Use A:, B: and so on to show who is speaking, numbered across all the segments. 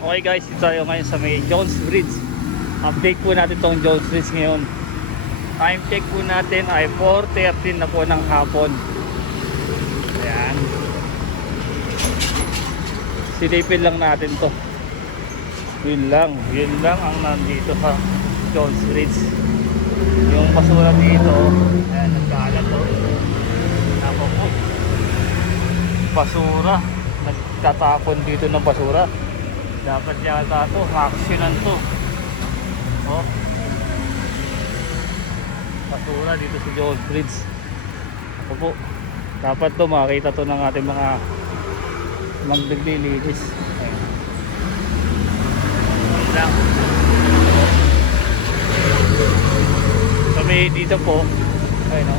A: Okay guys, dito tayo ngayon sa may Jones Bridge. Update po natin tong Jones Bridge ngayon. Time check po natin ay 4.13 na po ng hapon. Ayan. Silipin lang natin to. Yun lang. Yun lang ang nandito sa Jones Bridge. Yung basura dito, ayan, nagkaalat to. Ako po. Basura. Nagtatapon dito ng basura. Dapat yata to, actionan to. Oh. Basura dito sa Jones Bridge. Ako po. Dapat to makita to ng ating mga. Yun lang. Kami dito po, ayun o,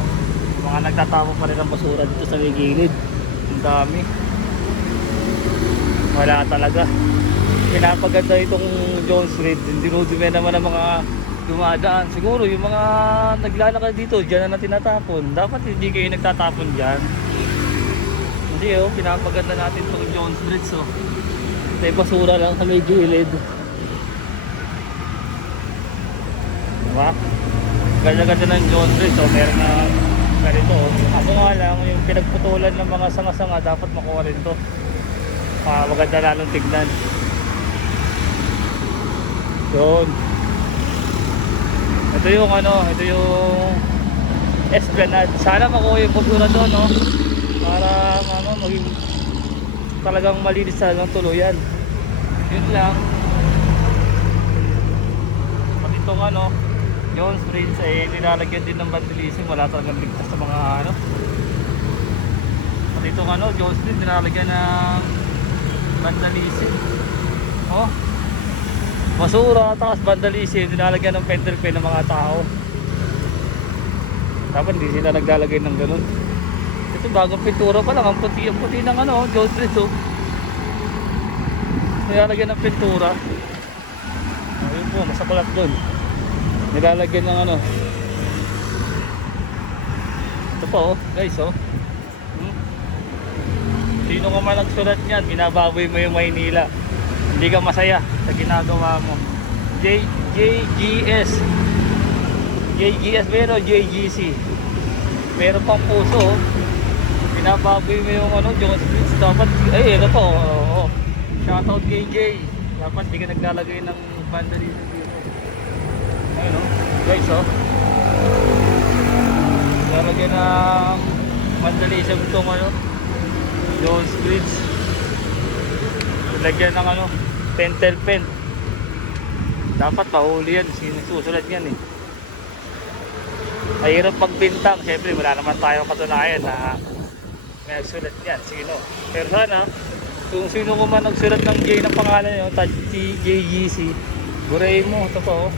A: mga nagtatapon pa rin ng basura dito sa may gilid. Ang dami. Wala talaga. Pinapaganda itong Jones Street. Dinudumi naman ang mga dumadaan. Siguro yung mga naglalakad dito, dyan na na tinatapon. Dapat hindi kayo nagtatapon dyan. Hindi oh, pinapaganda natin itong Jones Bridge oh. May basura lang sa may gilid. Diba? Ganda-ganda ng Jones Bridge oh. Meron na ganito oh. Ako nga lang, yung pinagputulan ng mga sanga-sanga, dapat makuha rin to. Ah, maganda lalong tignan. Yun. Ito yung ano, ito yung Esplanade. Sana makuha yung basura doon, no? Para ano, maging talagang malinis sa ng tuluyan. Yun lang. Pati itong ano, John Streets ay nilalagyan din ng vandalism. Wala talagang ligtas sa mga ano. Pati itong ano, John Street nilalagyan ng vandalism. Oh. Basura, tapos vandalism, nilalagyan ng pentel pen ng mga tao. Dapat hindi sila naglalagay ng ganun. Ito bagong pintura pa lang, ang puti, ang puti ng ano, Joe Street oh. Nilalagyan ng pintura. Ayun po, masakulat doon. Nilalagyan ng ano. Ito pa oh, guys oh. Hmm? Sino ka man nagsulat niyan, binababoy mo yung Maynila. Hindi ka masaya sa ginagawa mo. J JGS. JGS pero JGC. Meron pang puso. oh. Binababoy mo yung ano, Jones Bridge. Dapat, ay, ito to. Oh, oh. Shoutout kay Jay. Dapat di ka naglalagay ng vandalism dito. Ayun oh. Guys oh. Lalagyan ng vandalism itong ano, Jones Bridge. Lagyan ng ano, pentel pen. Dapat mahuli yan. Sino susulat yan eh. Mahirap magbintang. Siyempre, wala naman tayong katunayan na may nagsulat yan. Sino? Pero sana, kung sino ko man nagsulat ng J ng pangalan nyo, TJGC, buray mo. Ito po. oh.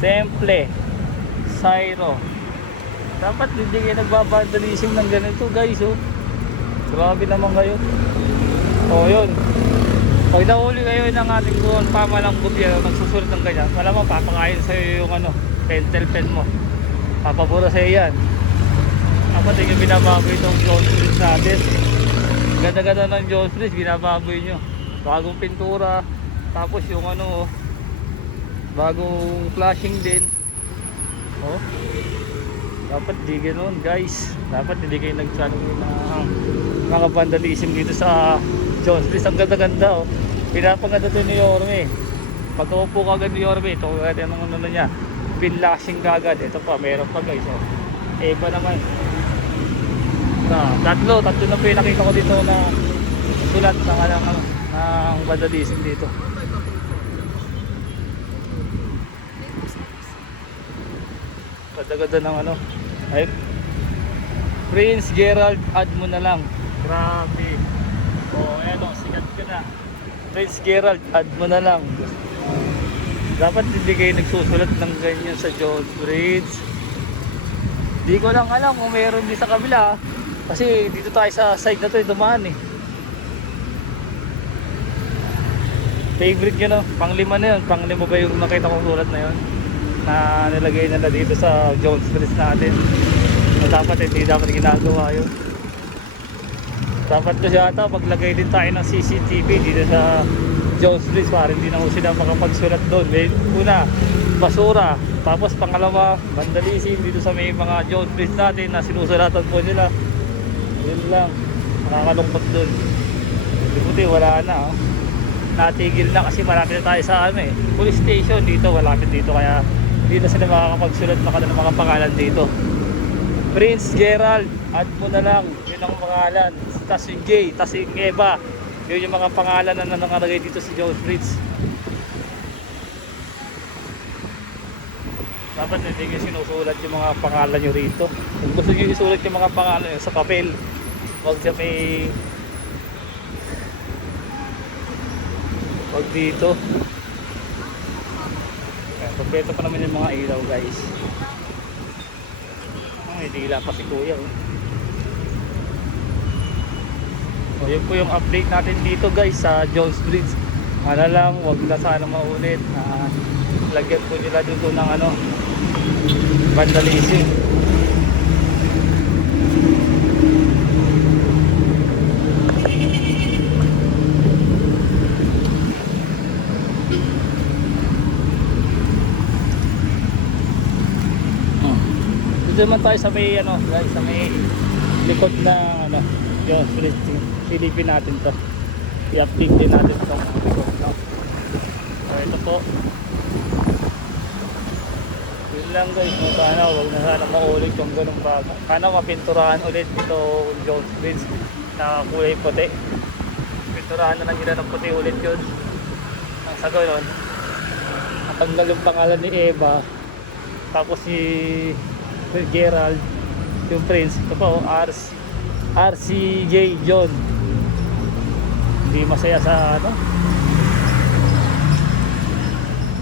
A: Temple, Syro. Dapat hindi kayo nagbabandalism ng ganito guys oh. Grabe naman kayo. Oh yun. Pag nahuli kayo ng ating buwan pamalang gobyerno nagsusulat ng ganyan, malamang papakain sa iyo yung ano, pentel pen mo. Papabura sa iyo yan. Dapat hindi nyo binababoy itong John Street natin. Ganda-ganda ng John Street, binababoy nyo. Bagong pintura, tapos yung ano, oh, bagong flashing din oh. Dapat di ganoon guys. Dapat hindi kayo nagsabi ng mga vandalism dito sa Jones Street. Ang ganda-ganda oh. Pinapaganda to ni Yorme. Pag umupo ka agad ni Yorme ito agad yung ano niya. Pinlashing kagad ito pa meron pa guys oh. Eh iba naman. Na tatlo tatlo na pinakita ko dito na sulat ng ano ng vandalism dito Ganda-ganda ng ano. Ay, Prince Gerald, add mo na lang. Grabe. Oh, ayan o, sikat ka na. Prince Gerald, add mo na lang. Dapat hindi kayo nagsusulat ng ganyan sa John Bridge. Di ko lang alam kung meron din sa kabila. Kasi dito tayo sa side na to, dumaan eh. Favorite yun oh, panglima na yun. Panglima ba yung nakita kong sulat na yun? Na nilagay nila dito sa Jones Bridge natin. Na dapat hindi dapat ginagawa yun. Dapat kasi ata maglagay din tayo ng CCTV dito sa Jones Bridge para hindi na ho sila makapagsulat doon. Una, basura. Tapos pangalawa, vandalism dito sa may mga Jones Bridge natin na sinusulatan po nila. Yun lang. Nakakalungkot doon. Buti wala na. Oh. Natigil na kasi malapit na tayo sa ano eh. Police station dito, malapit dito. Kaya hindi na sila makakapagsulat na ng mga pangalan dito. Prince Gerald, add mo na lang. Yun ang pangalan. Tapos yung J, tapos yung Eva. Yun yung mga pangalan na nakalagay dito sa Jones Bridge. Dapat hindi nyo sinusulat yung mga pangalan nyo rito. Kung gusto nyo isulat yung mga pangalan sa papel, huwag sa may... Huwag dito. Kompleto pa naman yung mga ilaw guys. Ay, dila pa si kuya. Oh. So, yun po yung update natin dito guys sa Jones Bridge. Ano lang, wag na sana maulit. Ah, lagyan po nila dito ng ano, vandalism. Dito naman tayo sa may ano, guys, sa may likod na ano, yung Bridge. Silipin natin to. I-update din natin itong likod, no? So, ito po. Yun lang guys, no? sana wag na sana maulit yung ganung bago. Sana mapinturahan ulit ito Jones Bridge na kulay puti. Pinturahan na lang nila ng puti ulit yun. Ang sa ganun, natanggal yung pangalan ni Eva. Tapos si Gerald, yung prince. Ito po, RC, RCJ John. Hindi masaya sa ano.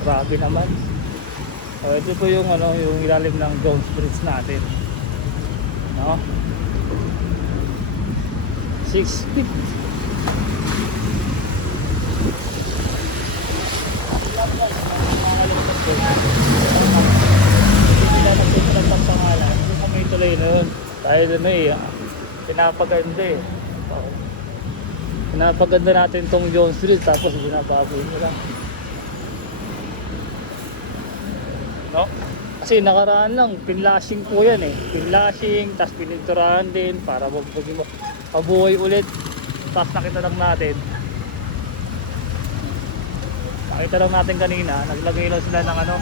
A: Grabe naman. So, ito po yung ano, yung ilalim ng Jones Bridge natin. No? 6 feet. Ng pangalan. Tuloy yun. Dahil ano eh, pinapaganda eh. Pinapaganda natin tong Jones Street tapos binababoy nila. No? Kasi nakaraan lang, pinlashing po yan eh. Pinlashing, tapos pininturahan din para mag mabuhay ulit. Tapos nakita lang natin. Nakita lang natin kanina, naglagay lang sila ng ano,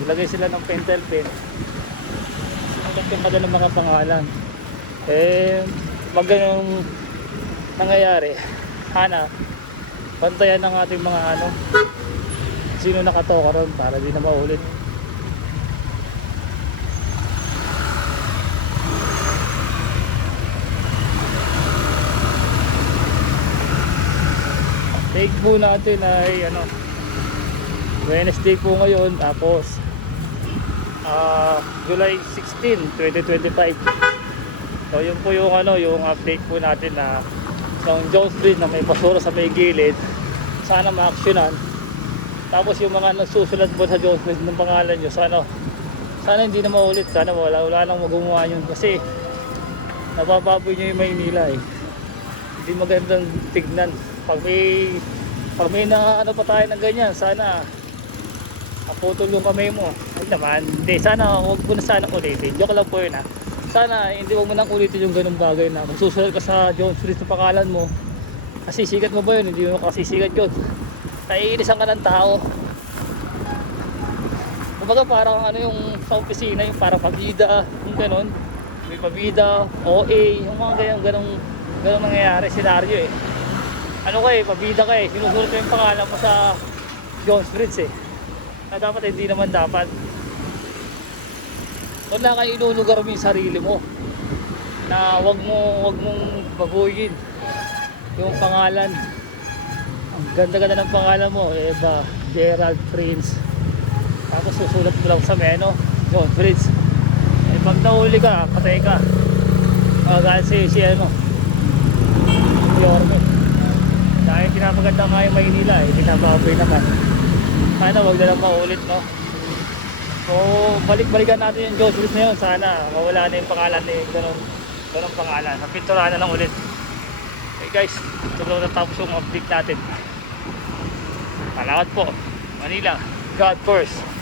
A: naglagay sila ng pentel pen. Yung kada ng mga pangalan. Eh, pag ganun nangyayari, sana, bantayan ng ating mga ano, sino nakatoka ron para di na maulit. Take po natin ay ano Wednesday po ngayon tapos ah July 16, 2025 So yun po yung ano yung update po natin na sa Jones Bridge na may basura sa may gilid. Sana ma-actionan. Tapos yung mga nagsusulat po sa Jones Bridge ng pangalan nyo sana sana hindi na maulit. Sana wala wala nang magumawa yun. Kasi nabababoy nyo yung Maynila eh. Hindi magandang tignan. Pag may pag may na ano pa tayo ng ganyan sana naputol yung kamay mo. Ay naman. Hindi sana huwag mo na sana ulitin. Joke lang po yun ha sana hindi mo nang ulitin yung ganung bagay na kung susunod ka sa John Street na pangalan mo kasi sigat mo ba yun? Hindi mo kasi sigat yun. Naiinisan ka ng tao. Kumbaga parang ano yung sa opisina yung parang pabida yung ganon may pabida OA yung mga ganyan ganong ganong nangyayari senaryo eh. Ano ka eh pabida ka eh. Sinusunod ko yung pangalan mo sa John Street eh na dapat hindi naman dapat. Wag na kayo ilulugar mo yung sarili mo. Na wag mo wag mong baguhin yung pangalan. Ang ganda-ganda ng pangalan mo Eva Gerald Prince. Tapos susulat mo lang sa meno. John Prince. Eh pag nahuli ka patay ka. Magagal si, si ano si Orme dahil pinapaganda nga yung Maynila eh pinababoy naman sana wag na lang maulit no So, balik-balikan natin yung Jocelyn na yun. Sana mawala na yung pangalan ni ganun, ganun pangalan. Napinturahan na lang ulit. Okay guys, ito na natapos yung update natin. Salamat po. Manila, God first.